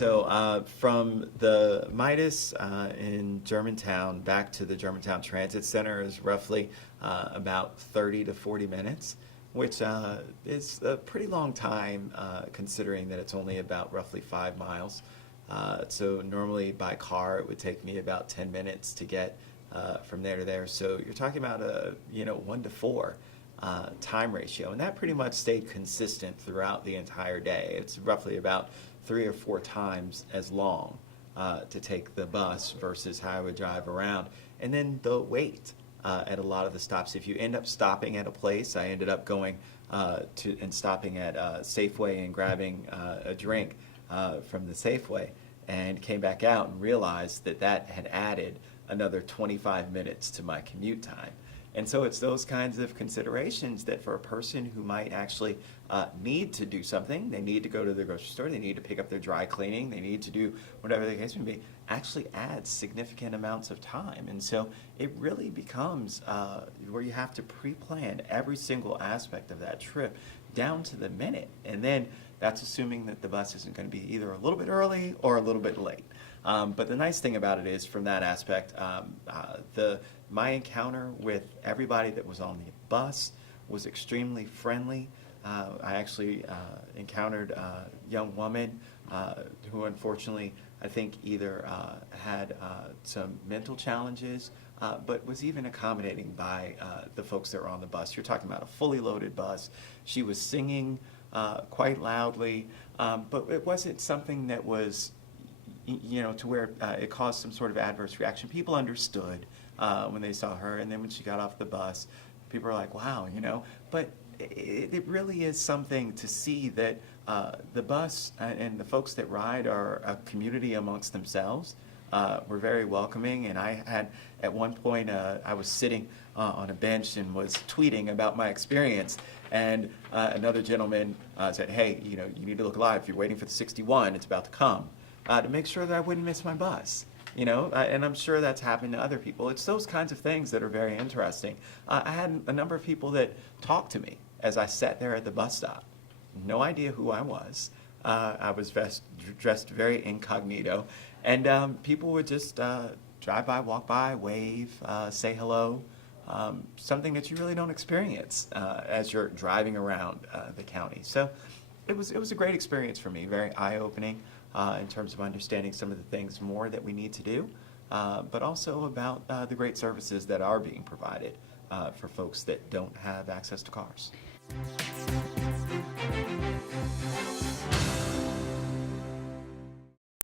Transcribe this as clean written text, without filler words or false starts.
So from the Midas in Germantown back to the Germantown Transit Center is roughly about 30 to 40 minutes, which is a pretty long time considering that it's only about roughly 5 miles. So normally by car it would take me about 10 minutes to get from there to there. So you're talking about a 1 to 4 time ratio, and that pretty much stayed consistent throughout the entire day. It's roughly about 3 or 4 times as long to take the bus versus how I would drive around. And then the wait at a lot of the stops. If you end up stopping at a place, I ended up going and stopping at Safeway and grabbing a drink from the Safeway, and came back out and realized that that had added another 25 minutes to my commute time. And so it's those kinds of considerations that for a person who might actually need to do something, they need to go to the grocery store, they need to pick up their dry cleaning, they need to do whatever the case may be, actually adds significant amounts of time. And so it really becomes where you have to pre-plan every single aspect of that trip down to the minute. And then that's assuming that the bus isn't going to be either a little bit early or a little bit late. But the nice thing about it is, from that aspect, my encounter with everybody that was on the bus was extremely friendly. I actually encountered a young woman who unfortunately I think either had some mental challenges, but was even accommodating by the folks that were on the bus. You're talking about a fully loaded bus. She was singing quite loudly, but it wasn't something that was to where it caused some sort of adverse reaction. People understood when they saw her, and then when she got off the bus, people were like, wow, but it really is something to see that the bus and the folks that ride are a community amongst themselves. We're very welcoming, and I had, at one point, I was sitting on a bench and was tweeting about my experience, and another gentleman said, hey, you need to look alive. If you're waiting for the 61, it's about to come, to make sure that I wouldn't miss my bus. And I'm sure that's happened to other people. It's those kinds of things that are very interesting. I had a number of people that talked to me as I sat there at the bus stop. No idea who I was. I was dressed very incognito. And people would just drive by, walk by, wave, say hello. Something that you really don't experience as you're driving around the county. So it was a great experience for me, very eye-opening. In terms of understanding some of the things more that we need to do, but also about the great services that are being provided for folks that don't have access to cars.